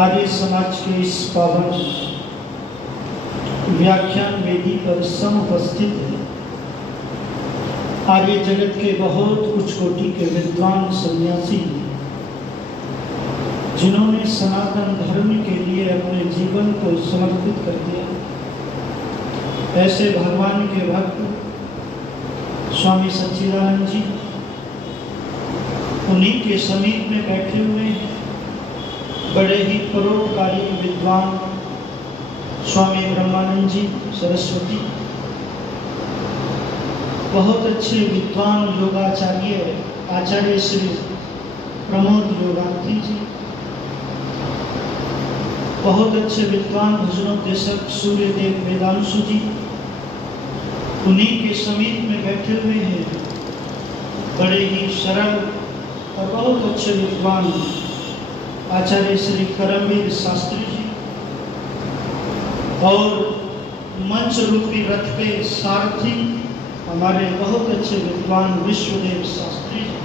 आर्य समाज के इस पावन व्याख्यान वेदी पर समुपस्थित है आर्य जगत के बहुत उच्च कोटि के विद्वान सन्यासी जिन्होंने सनातन धर्म के लिए अपने जीवन को समर्पित कर दिया। ऐसे भगवान के भक्त स्वामी सच्चिदानंद जी उन्हीं के समीप में बैठे हुए हैं बड़े ही परोपकारी विद्वान स्वामी ब्रह्मानंद जी सरस्वती, बहुत अच्छे विद्वान योगाचार्य आचार्य श्री प्रमोद योगार्थी जी, बहुत अच्छे विद्वान भजनोपदेशक सूर्यदेव वेदांशु जी उन्हीं के समीप में बैठे हुए हैं बड़े ही सरल और बहुत अच्छे विद्वान आचार्य श्री करमवीर शास्त्री जी और मंच रूपी रथ के सारथी हमारे बहुत अच्छे विद्वान विश्वदेव शास्त्री जी।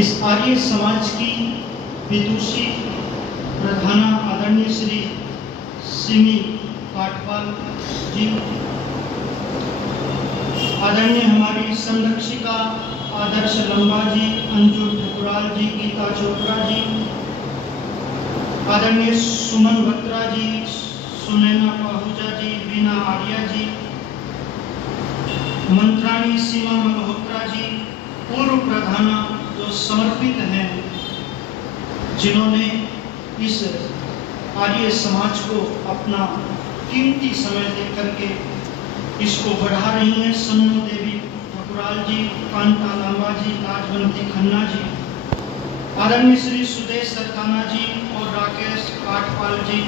इस आर्य समाज की विदुषी प्रधाना आदरणीय श्री सिमी काटपाल जी, आदरणीय हमारी संरक्षिका आदर्श लंबा जी, अंजू ठकुराल जी, गीता चोपड़ा जी, आदरणीय सुमन बत्रा जी, सुनैना पाहुजा जी, वीना आर्या जी, मंत्राणी सीमा मल्होत्रा जी, पूर्व प्रधाना जो समर्पित हैं, जिन्होंने इस आर्य समाज को अपना कीमती समय दे करके इसको बढ़ा रही हैं। सन्नू देवी ठकुराल जी, कांता लांबा जी, राजवंती खन्ना जी, आदरणीय श्री सुदेश सरकाना जी और राकेश काटपाल जी,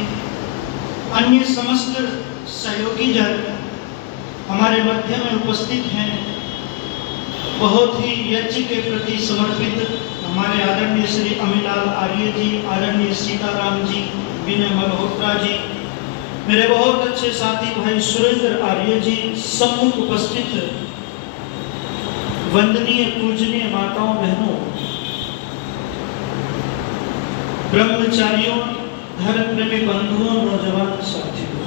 अन्य समस्त सहयोगी जन हमारे मध्य में उपस्थित हैं। बहुत ही यज्ञ के प्रति समर्पित हमारे आदरणीय श्री अमिलाल आर्य जी, आदरणीय सीताराम जी, विनय मल्होत्रा जी, मेरे बहुत अच्छे साथी भाई सुरेंद्र आर्य जी, सम्मुख उपस्थित वंदनीय पूजनीय माताओं बहनों, ब्रह्मचारियों, धर्म प्रेमी बंधुओं, नौजवान साथियों,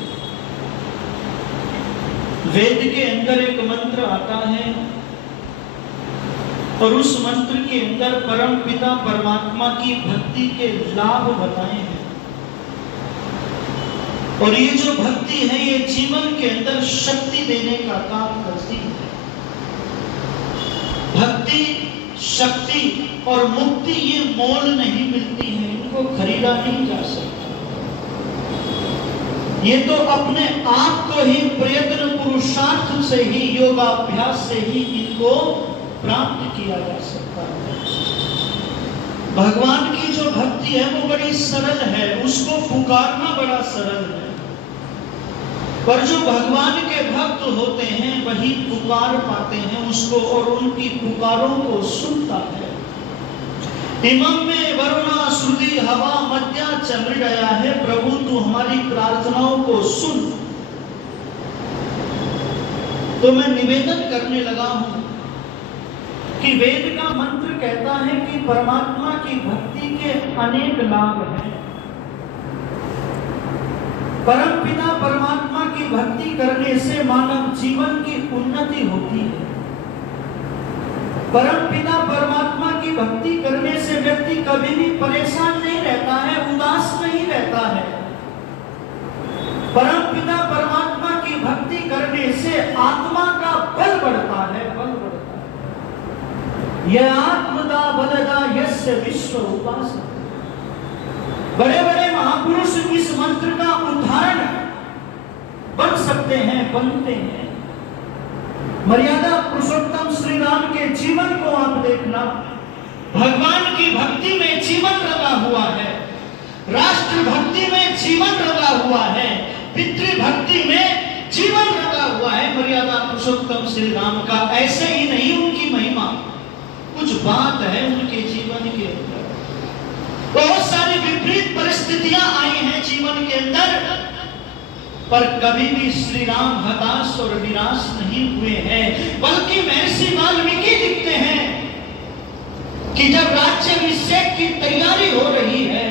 वेद के अंदर एक मंत्र आता है और उस मंत्र के अंदर परम पिता परमात्मा की भक्ति के लाभ बताए हैं और ये जो भक्ति है ये जीवन के अंदर शक्ति देने का काम करती है। भक्ति, शक्ति और मुक्ति ये मोल नहीं मिलती है, इनको खरीदा नहीं जा सकता। ये तो अपने आप को ही प्रयत्न पुरुषार्थ से ही, योगाभ्यास से ही इनको प्राप्त किया जा सकता है। भगवान की जो भक्ति है वो बड़ी सरल है, उसको पुकारना बड़ा सरल है, पर जो भगवान के भक्त होते हैं वही पुकार पाते हैं उसको और उनकी पुकारों को सुनता है। इमम में वरुणा श्रुति हवा मध्या चमृडया है, प्रभु तू हमारी प्रार्थनाओं को सुन। तो मैं निवेदन करने लगा हूं कि वेद का मंत्र कहता है कि परमात्मा की भक्ति के अनेक लाभ हैं। परमपिता परमात्मा की भक्ति करने से मानव जीवन की उन्नति होती है। परमपिता परमात्मा की भक्ति करने से व्यक्ति कभी भी परेशान नहीं रहता है, उदास नहीं रहता है। परमपिता परमात्मा की भक्ति करने से आत्मा का बल बढ़ता है, बल बढ़ता है। यह आत्मदा बलदा यस्य विश्व उपासना। बड़े बड़े महापुरुष इस मंत्र का उदाहरण बन सकते हैं, बनते हैं। मर्यादा पुरुषोत्तम श्री राम के जीवन को आप देखना, भगवान की भक्ति में जीवन लगा हुआ है, राष्ट्र भक्ति में जीवन लगा हुआ है, पितृभक्ति में जीवन लगा हुआ है। मर्यादा पुरुषोत्तम श्री राम का ऐसे ही नहीं, उनकी महिमा कुछ बात है उनके जीवन के अंदर। बहुत सारी विपरीत परिस्थितियां आई हैं जीवन के अंदर, पर कभी भी श्री राम हताश और निराश नहीं हुए हैं। बल्कि महर्षि वाल्मीकि लिखते हैं कि जब राज्याभिषेक की तैयारी हो रही है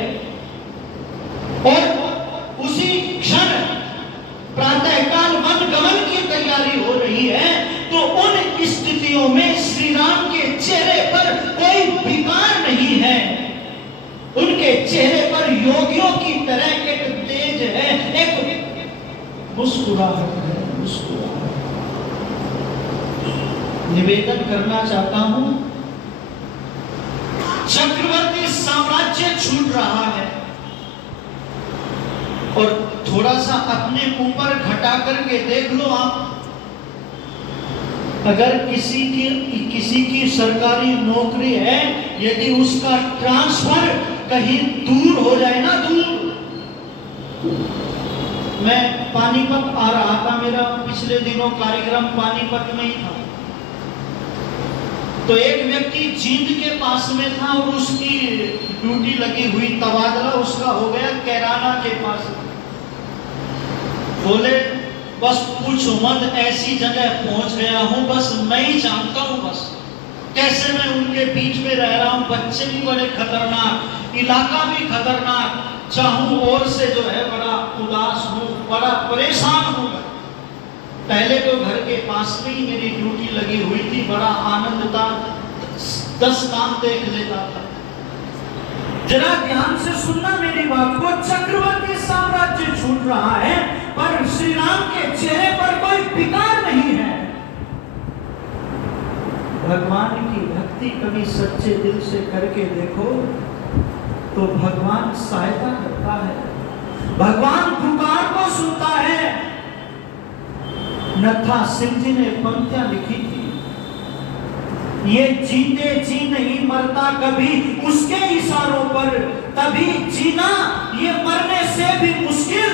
मुस्कुराहट है, मुस्कुराहट। निवेदन करना चाहता हूं, चक्रवर्ती साम्राज्य छूट रहा है और थोड़ा सा अपने ऊपर घटा करके देख लो आप। अगर किसी की सरकारी नौकरी है, यदि उसका ट्रांसफर कहीं दूर हो जाए ना, दूर। मैं पानीपत आ रहा था, मेरा पिछले दिनों कार्यक्रम पानीपत में ही था। तो एक व्यक्ति जींद के पास में था और उसकी ड्यूटी लगी हुई, तबादला उसका हो गया कैराना के पास। बोले बस पूछो मत, ऐसी जगह पहुंच गया हूं, बस मैं ही जानता हूं बस कैसे मैं उनके बीच में रह रहा हूं। बच्चे भी बड़े खतरनाक, इलाका भी खतरनाक, चाहूं और से जो है बड़ा उदास हूं, बड़ा परेशान हूं। पहले तो घर के पास में ही मेरी ड्यूटी लगी हुई थी, बड़ा आनंद था, 10 काम देख लेता था। जरा ध्यान से सुनना मेरी बात को। चक्रवर्ती साम्राज्य छूट रहा है पर श्री राम के चेहरे पर कोई विकार नहीं है। भगवान की भक्ति कभी सच्चे दिल से करके देखो तो भगवान सहायता करता है, भगवान पुकार को सुनता है। नत्था सिंह जी ने पंक्तियां लिखी थी, ये जीते जी नहीं मरता कभी उसके इशारों पर, तभी जीना ये मरने से भी मुश्किल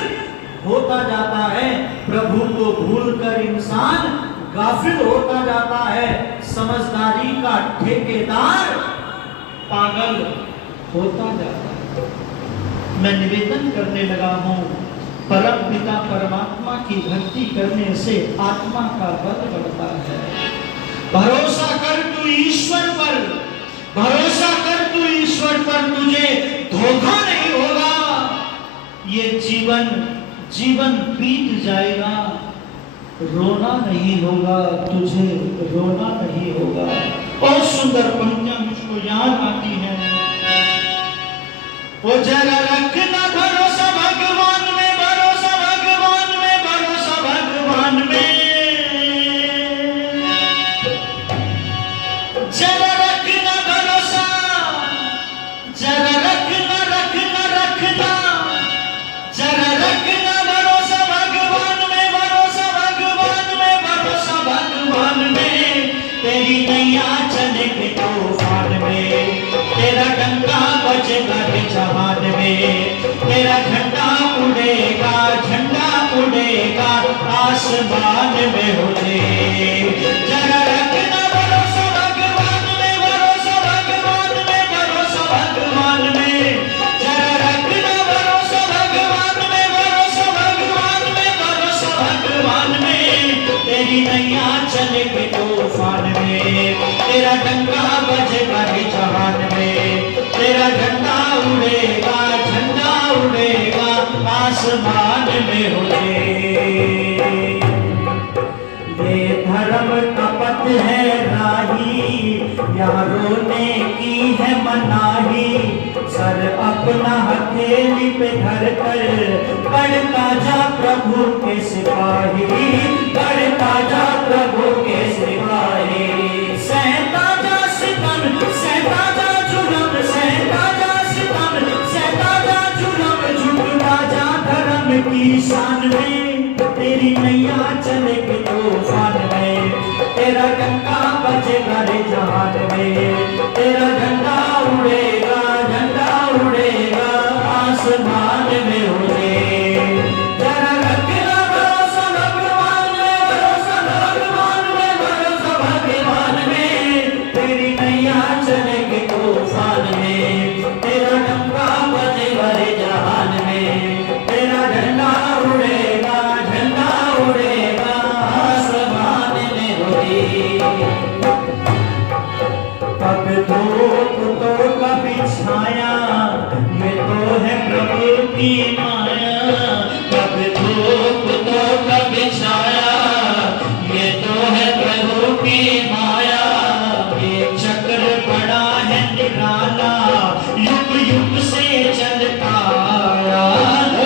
होता जाता है। प्रभु को भूलकर इंसान गाफिल होता जाता है, समझदारी का ठेकेदार पागल होता जाता है। मैं निवेदन करने लगा हूं, परम पिता परमात्मा की भक्ति करने से आत्मा का बल बढ़ता है। भरोसा कर तू ईश्वर पर, भरोसा कर तू ईश्वर पर, तुझे धोखा नहीं होगा। ये जीवन बीत जाएगा, रोना नहीं होगा, तुझे रोना नहीं होगा। बहुत सुंदर पंक्तियां मुझको याद आती हैं। वो जरा रखना भरोसा भगवान में, भरोसा भगवान में, भरोसा भगवान में, जरा रखना भरोसा, जरा रखना रखना रखना, जरा रखना भरोसा भगवान में, भरोसा भगवान में, भरोसा भगवान में। तेरी नैया चले के तूफान में, तेरा डंका बजेगा जहान में, तेरा झंडा उड़ेगा, झंडा उड़ेगा आसमान में हो जे। जरा रखना भरोसा भगवान में, भरोसा भगवान में, भरोसा भगवान में, जरा रखना भरोसा भगवान में, भरोसा भगवान में, भरोसा भगवान में। तेरी नैया चले के तूफान में, तेरा डंका बजेगा जहान में, तेरा झंडा उड़ेगा, झंडा उड़ेगा आसमान में हो जे। ये धर्म का पथ है राही, यहाँ रोने की है मनाही। सर अपना हथेली पे धर कर बढ़ता जा प्रभु के सिपाही, बढ़ता जा प्रभु के सिपाही। सहता जा सितम, सहता जा जुलम, सहता जा सितम, सहता जा जुलम, झुकता जा धर्म की शान में। तेरी नैया चले के तूफान में, तेरा डंका बजेगा रे जहान में, तेरा झंडा उड़ेगा, झंडा उड़ेगा आसमान में हो जे। जरा रखना भरोसा भगवान में, भरोसा भगवान में, भरोसा भगवान में। तेरी नैया चले के तूफान में, तेरा डंका बजेगा रे जहान में, तेरा झंडा उड़ेगा, झंडा उड़ेगा आसमान में हो जे। कब धूप तो कभी छाया, ये तो है प्रभु की माया। कब धूप तो कभी छाया, ये तो है प्रभु की माया। ये चक्र बड़ा है निराला, युग युग से चलता आया,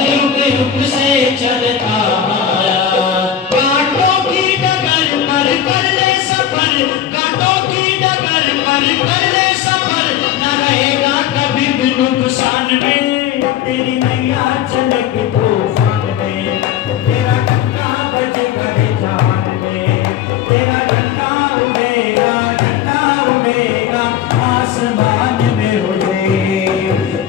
युग युग से चलता आया। सफर, कांटों की डगर पर कर ले सफर, न रहेगा कभी भी नुकसान में। तेरी नैया चलेगी तूफान में, तेरा डंका बजेगा रे जहान में, तेरा डंका उड़ेगा आसमान में उड़े।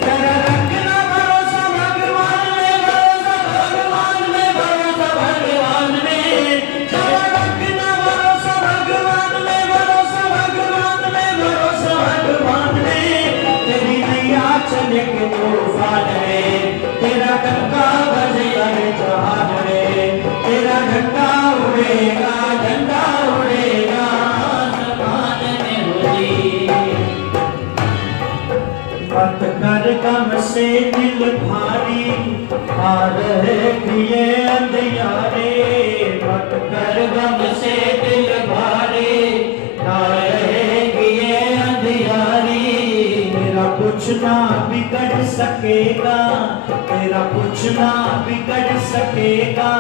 तेरा रखना भरोसा भगवान में, भरोसा भगवान में, भरोसा भगवान में, तेरा रखना भरोसा भगवान में, भरोसा भगवान में, भरोसा भगवान में। तेरी नैया चलेगी तूफान में, तेरा डंका बजेगा रे जहान में, तेरा डंका उड़ेगा आसमान में उड़े। मत कर गम से दिल भारी, आ रहे किए अंधियारे, मत कर गम से दिल भारी, आ रहे किए अंधियारी। तेरा कुछ ना बिगड़ सकेगा, तेरा कुछ ना बिगड़ सकेगा,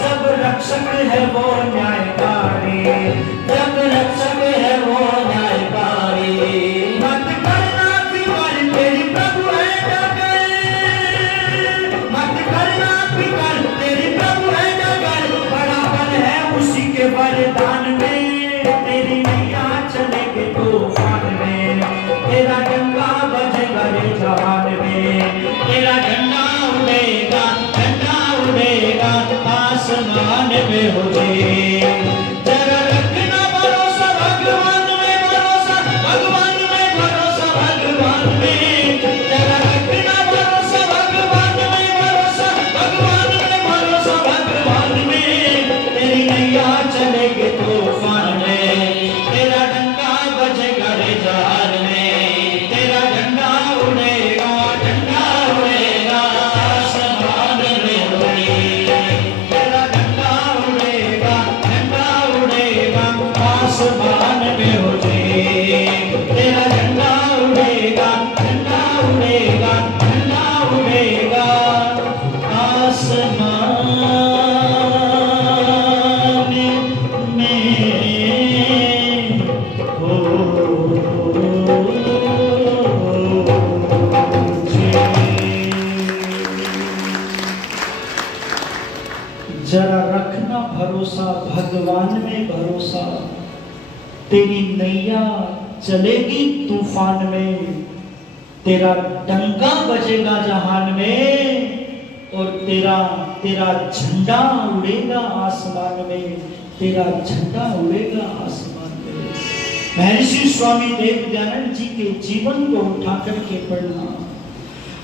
जब रक्षक है वो न्यायकारी, जब रक्षक है वो न्यायकारी। मत करना फिकर, तेरी प्रभु है डगर, मत करना फिकर, तेरी प्रभु है डगर, बड़ा बल है उसी के वरदान में। तेरी नैया चलेगी तूफान में, तेरा डंका बजेगा रे जहान में, तेरा झंडा उड़ेगा आसमान में हो जे। जरा रखना भरोसा भगवान में, भरोसा भगवान में, भरोसा भगवान में, जरा रखना भरोसा भगवान में, भरोसा भगवान में, भरोसा भगवान में। तेरी नैया चलेगी तूफान में, तेरा डंका बजेगा रे जहान में, तेरा झंडा उड़ेगा आसमान में उड़े। तेरा झंडा उड़ेगा आसमान में उड़े, तेरा झंडा उड़ेगा आसमान में हो। जरा रखना भरोसा भगवान में, भरोसा तेरी नैया चलेगी तूफान में, तेरा डंका बजेगा जहान में, और तेरा झंडा उड़ेगा आसमान में, तेरा झंडा उड़ेगा आसमान में। महर्षि स्वामी देवदयानंद जी के जीवन को उठा करके पढ़ना,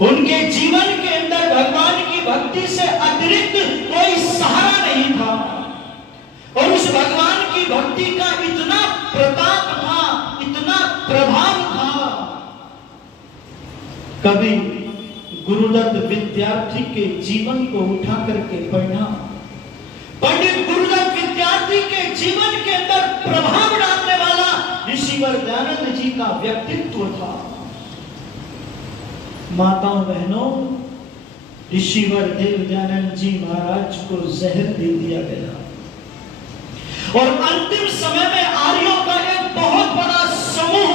उनके जीवन के अंदर भगवान की भक्ति से अतिरिक्त कोई सहारा नहीं था, और उस भगवान की भक्ति का इतना प्रताप था, इतना प्रभाव था। कभी गुरुदत्त विद्यार्थी के जीवन को उठा करके पढ़ना, पंडित गुरुदत्त विद्यार्थी के जीवन के अंदर प्रभाव डालने वाला ऋषिवर दयानंद जी का व्यक्तित्व था। माताओं बहनों, ऋषिवर देवदयानंद जी महाराज को जहर दे दिया गया, और अंतिम समय में आर्यों का एक बहुत बड़ा समूह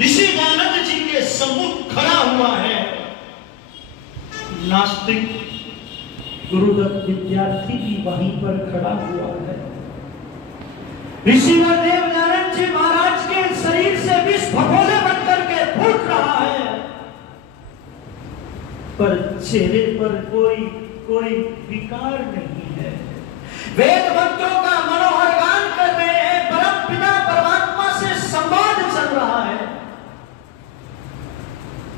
ऋषि दयानंद जी के सम्मुख खड़ा हुआ है। नास्तिक गुरुदत्त विद्यार्थी भी वहीं पर खड़ा हुआ है। ऋषिवर देवदयानंद जी महाराज के शरीर से विष भगोले बनकर के फूट रहा है, पर चेहरे पर कोई विकार नहीं है। वेद मंत्रों का मनोहर गान कर रहे हैं, परम पिता परमात्मा से संवाद चल रहा है।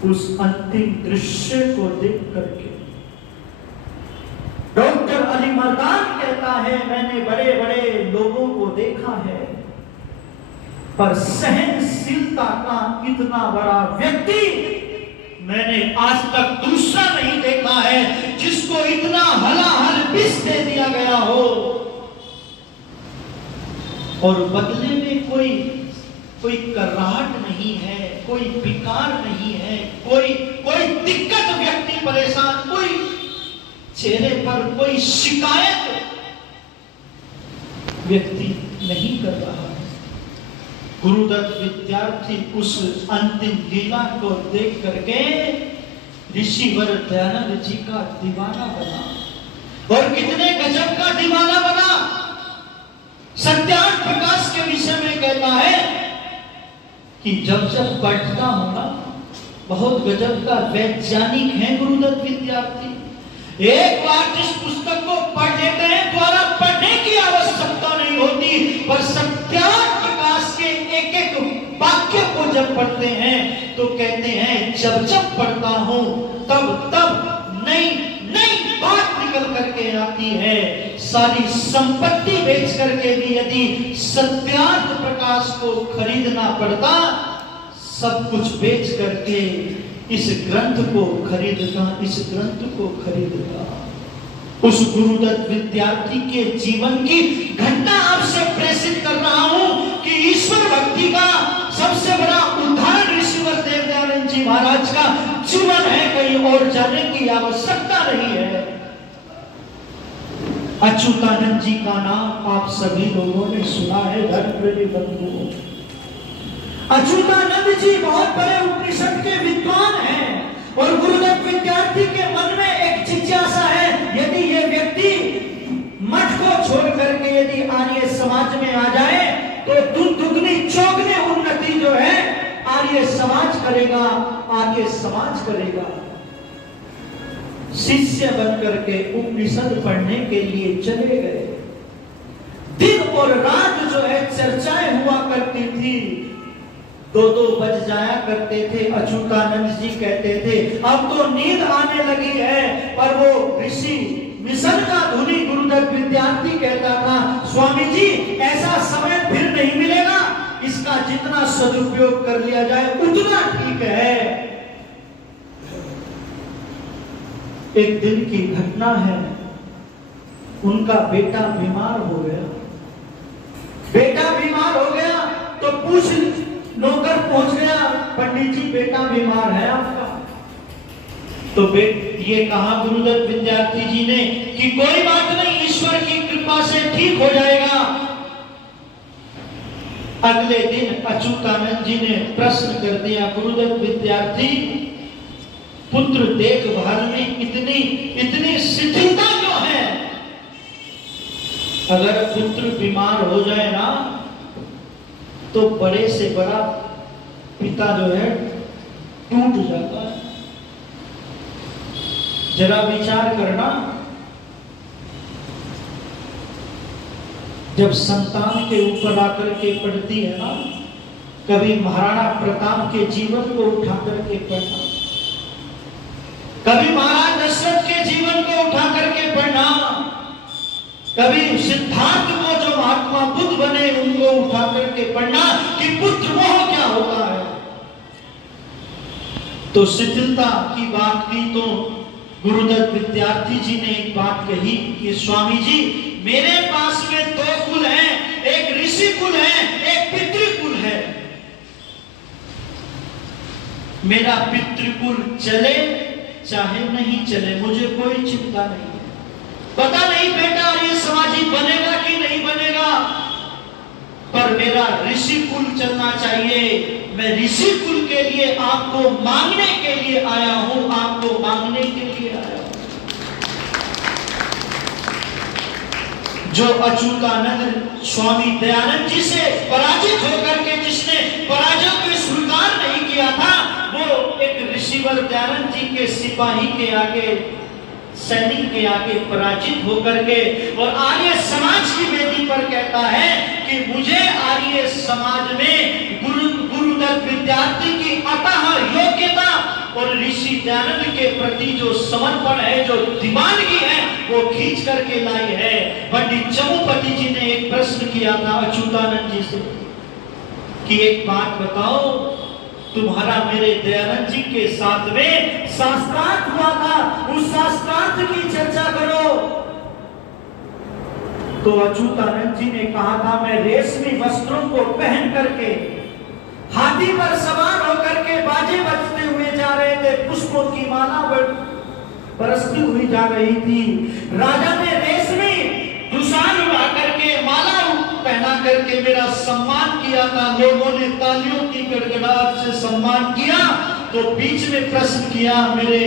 उस अंतिम दृश्य को देख करके डॉक्टर अली मर्दान कहता है, मैंने बड़े बड़े लोगों को देखा है, पर सहनशीलता का इतना बड़ा व्यक्ति मैंने आज तक दूसरा नहीं देखा है, जिसको इतना हलाहल विष दे दिया गया हो और बदले में कोई कराहट नहीं है, कोई विकार नहीं है, कोई दिक्कत, व्यक्ति परेशान, कोई चेहरे पर कोई शिकायत। व्यक्ति नहीं कर रहा है। गुरुदत्त विद्यार्थी उस अंतिम लीला को देख करके ऋषिवर दयानंद जी का दीवाना बना, और कितने गजब का दीवाना बना। सत्यार्थ प्रकाश के विषय में कहता है कि जब जब पढ़ता हूं ना, बहुत गजब का वैज्ञानिक है गुरुदत्त विद्यार्थी। एक बार इस पुस्तक को पढ़ लेते हैं, द्वारा पढ़ने की आवश्यकता नहीं होती, पर सत्यार्थ प्रकाश के एक एक वाक्य को जब पढ़ते हैं तो कहते हैं जब जब पढ़ता हूं तब तब नई नई बात निकल करके आती है। सारी संपत्ति बेच करके भी यदि सत्यार्थ प्रकाश को खरीदना पड़ता, सब कुछ बेच करके इस ग्रंथ को खरीदता, इस ग्रंथ को खरीदता। उस गुरुदत्त विद्यार्थी के जीवन की घटना आपसे प्रेषित कर रहा हूं कि ईश्वर भक्ति का सबसे बड़ा उदाहरण ऋषिवर देवदयानंद जी महाराज का जीवन है, कहीं और जाने की आवश्यकता नहीं है। अच्युतानंद जी का नाम आप सभी लोगों ने सुना है, धर्मप्रेमी बंधुओं। अच्युतानंद जी बहुत बड़े उपनिषद के विद्वान हैं, और गुरुदत्त विद्यार्थी के मन में एक जिज्ञासा है, यदि ये व्यक्ति मठ को छोड़ करके यदि आर्य समाज में आ जाए तो दुगनी चौगनी उन्नति जो है आर्य समाज करेगा, आर्य समाज करेगा। शिष्य बन करके उपनिषद पढ़ने के लिए चले गए। दिन और रात जो है चर्चाएं हुआ करती थी, 2-2 बज जाया करते थे। अच्युतानंद जी कहते थे अब तो नींद आने लगी है, पर वो ऋषि मिशन का धुनी गुरुदत्त विद्यार्थी कहता था स्वामी जी ऐसा समय फिर नहीं मिलेगा, इसका जितना सदुपयोग कर लिया जाए उतना ठीक है। एक दिन की घटना है, उनका बेटा बीमार हो गया। बेटा बीमार हो गया तो पूछ नौकर पहुंच गया, पंडित जी बेटा बीमार है आपका। तो ये कहा गुरुदत्त विद्यार्थी जी ने कि कोई बात नहीं, ईश्वर की कृपा से ठीक हो जाएगा। अगले दिन अच्युतानंद जी ने प्रश्न कर दिया, गुरुदत्त विद्यार्थी पुत्र देखभाल में इतनी शिथिलता क्यों है? अगर पुत्र बीमार हो जाए ना तो बड़े से बड़ा पिता जो है टूट जाता है। जरा विचार करना, जब संतान के ऊपर आकर के पड़ती है ना, कभी महाराणा प्रताप के जीवन को उठा करके पढ़ना, कभी महाराज दशरथ के जीवन को उठा करके पढ़ना, कभी सिद्धार्थ को जो महात्मा बुद्ध बने उनको उठा करके पढ़ना कि पुत्र मोह क्या होता है। तो शिथिलता की बात की तो गुरुदत्त विद्यार्थी जी ने एक बात कही कि स्वामी जी मेरे पास में 2 कुल हैं, एक ऋषि कुल है, एक पितृकुल है। मेरा पितृकुल चले चाहे नहीं चले, मुझे कोई चिंता नहीं है। पता नहीं बेटा ये समाजी बनेगा कि नहीं बनेगा, पर मेरा ऋषि कुल चलना चाहिए। मैं ऋषि कुल के लिए आपको मांगने के लिए आया हूं, आपको मांगने के लिए आया हूं। जो अच्युतानंद स्वामी दयानंद जी से पराजित होकर के जिसने पराजय को स्वीकार नहीं किया था, वो एक ऋषिवर दयानंद जी के सिपाही के आगे, सैनिक के आगे पराजित होकर के और आर्य समाज की वेदी पर कहता है कि मुझे आर्य समाज में गुरुदत्त विद्यार्थी की अतः योग्यता और ऋषि दयानंद के प्रति जो समर्पण है, जो दीवानगी है, वो खींच करके लाई है। पंडित चमुपति जी ने एक प्रश्न किया था अच्युतानंद जी से कि एक बात बताओ, तुम्हारा मेरे दयानंद जी के साथ में शास्त्रार्थ हुआ था, उस शास्त्रार्थ की चर्चा करो। तो अच्युतानंद जी ने कहा था मैं रेशमी वस्त्रों को पहन करके हाथी पर सवार होकर के बाजे बजते हुए जा रहे थे, पुष्पों की माला बरसती हुई जा रही थी। राजा ने रेशमी दुशाल उड़ा करके, माला करके मेरा सम्मान किया था, लोगों ने तालियों की गड़गड़ाहट से सम्मान किया, तो बीच में प्रश्न किया मेरे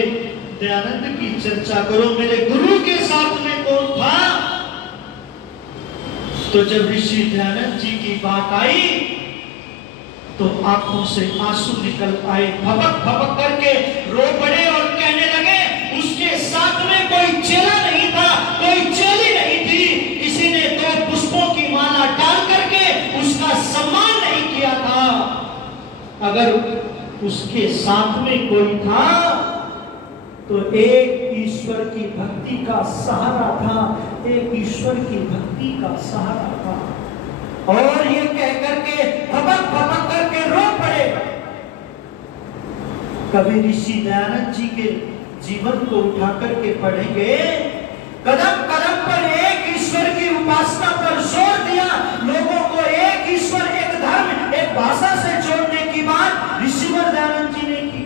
दयानंद की चर्चा करो, मेरे गुरु के साथ में कौन था? तो जब ऋषि दयानंद जी की बात आई तो आंखों से आंसू निकल आए, भपक भपक करके रो पड़े और कहने लगे उसके साथ में कोई चेला नहीं था, कोई चेली नहीं थी, किसी ने 2 पुष्पों की माला डाल करके उसका सम्मान नहीं किया था। अगर उसके साथ में कोई था तो एक ईश्वर की भक्ति का सहारा था, एक ईश्वर की भक्ति का सहारा था। और ये कह करके भपक भपक करके रो पड़े। कभी ऋषि दयानंद जी के जीवन को उठा करके पढ़ेंगे, कदम कदम पर एक ईश्वर की उपासना पर जोर दिया, लोगों को एक ईश्वर, एक धर्म, एक भाषा से जोड़ने की बात ऋषिवर दयानंद जी ने की।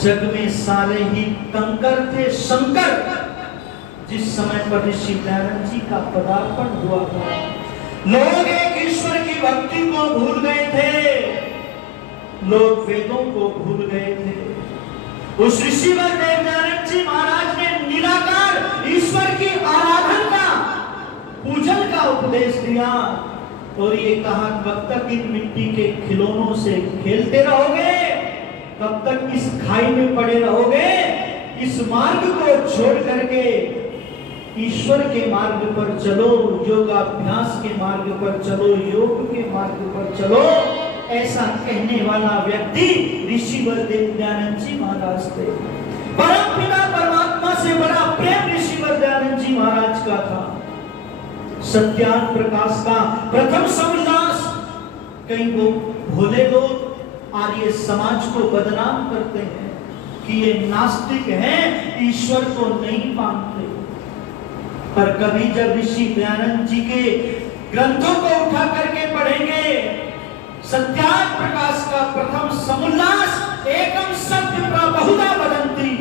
जग में सारे ही कंकर थे शंकर। जिस समय पर ऋषि दयानंद जी का पदार्पण हुआ था, लोग एक ईश्वर की भक्ति को भूल गए थे, लोग वेदों को भूल गए थे। उस ऋषिवर दयानंद जी महाराज ने निराकार ईश्वर की आराधना का, पूजन का उपदेश दिया और ये कहा कब तक इन मिट्टी के खिलौनों से खेलते रहोगे, कब तक इस खाई में पड़े रहोगे, इस मार्ग को छोड़ करके ईश्वर के मार्ग पर चलो, योगाभ्यास के मार्ग पर चलो, योग के मार्ग पर चलो। ऐसा कहने वाला व्यक्ति ऋषिवर दयानंद जी महाराज थे। परम पिता परमात्मा से बड़ा प्रेम ऋषिवर दयानंद जी महाराज का था। सत्यान प्रकाश का प्रथम समुल्लास। कई वो भोले लोग आर्य समाज को बदनाम करते हैं कि ये नास्तिक हैं, ईश्वर को नहीं मानते। पर कभी जब ऋषि दयानंद जी के ग्रंथों को उठा करके पढ़ेंगे, सत्यान प्रकाश का प्रथम समुल्लास, एकम सत्य बहुधा वदन्ति,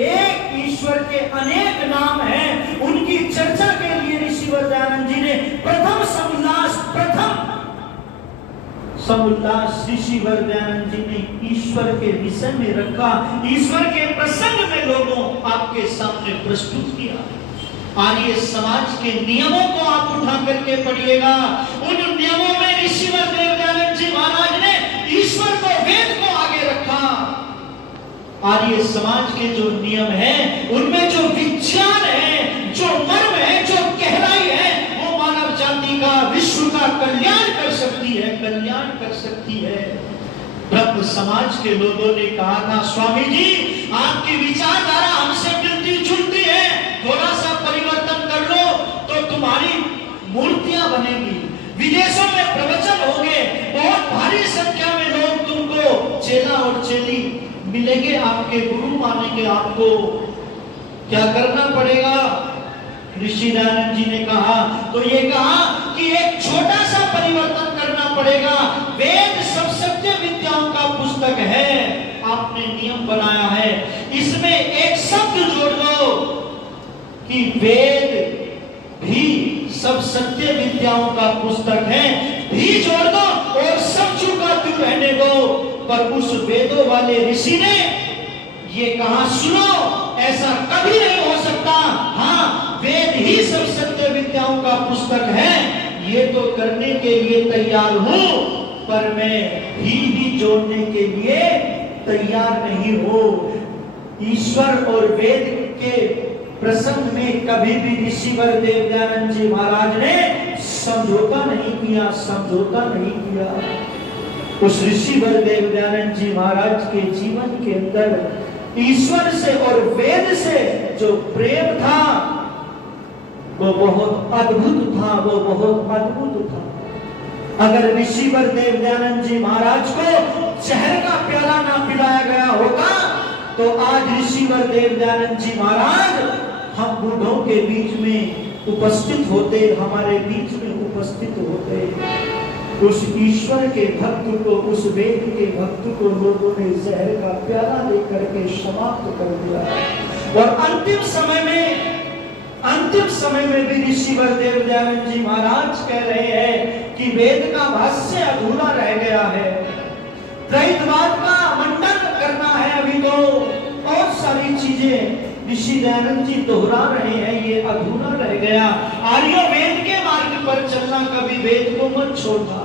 एक ईश्वर के अनेक नाम हैं, उनकी चर्चा के लिए ऋषिवर दयानंद जी ने प्रथम समुल्लास ऋषिवर दयानंद जी ने ईश्वर के विषय में रखा, ईश्वर के प्रसंग में लोगों आपके सामने प्रस्तुत किया। आर्य समाज के नियमों को आप उठा करके पढ़िएगा, उन नियमों में ऋषिवर दयानंद जी महाराज ने ईश्वर को, वेद को आगे रखा। आर्य समाज के जो नियम हैं, उनमें जो विज्ञान है, जो मर्म है, जो गहराई है, वो मानव जाति का, विश्व का कल्याण कर सकती है, कल्याण कर सकती है। ब्रह्म समाज के लोगों ने कहा था, स्वामी जी आपकी विचारधारा हमसे मिलती जुलती है, थोड़ा सा परिवर्तन कर लो तो तुम्हारी मूर्तियां बनेंगी, विदेशों में प्रवचन होंगे, बहुत भारी संख्या में लोग तुमको चेला और चेली मिलेंगे, आपके गुरु मानेंगे, आपको क्या करना पड़ेगा? ऋषि दयानंद जी ने कहा, तो ये कहा कि एक छोटा सा परिवर्तन करना पड़ेगा। वेद सब सत्य विद्याओं का पुस्तक है, आपने नियम बनाया है, इसमें एक शब्द जोड़ दो कि वेद भी सब सत्य विद्याओं का पुस्तक है, भी जोड़ दो और सब चूका तू रहने दो। पर उस वेदों वाले ऋषि ने ये कहा, सुनो ऐसा कभी नहीं हो सकता, हाँ वेद ही सब सत्य विद्याओं का पुस्तक है, ये तो करने के लिए तैयार हूं, पर मैं भी जोड़ने के लिए तैयार नहीं हूं। ईश्वर और वेद के प्रसंग में कभी भी ऋषिवर दयानंद जी महाराज ने समझौता नहीं किया, समझौता नहीं किया। उस ऋषिवर दयानंद जी महाराज के जीवन के अंदर ईश्वर से और वेद से जो प्रेम था वो बहुत अद्भुत था, वो बहुत अद्भुत था। अगर ऋषिवर दयानंद जी महाराज को जहर का प्याला ना पिलाया गया होगा तो आज ऋषिवर दयानंद जी महाराज हम बूढ़ों के बीच में उपस्थित होते, हमारे बीच में उपस्थित होते। उस ईश्वर के भक्त को, उस वेद के भक्त को लोगों ने जहर का प्याला देकर के समाप्त कर दिया। और अंतिम समय में अंतिम समय में भी ऋषि बलदेव दयानंद जी महाराज कह रहे हैं कि वेद का भाष्य अधूरा रह गया है, त्रैतवाद का मंडन करना है, अभी तो और सारी चीजें ऋषि दयानंद जी दोहरा रहे हैं, ये अधूरा रह गया। आर्य वेद के मार्ग पर चलना, कभी वेद को मत छोड़ना।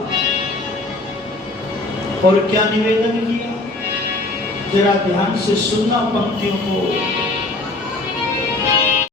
और क्या निवेदन किया, जरा ध्यान से सुनना पंक्तियों को।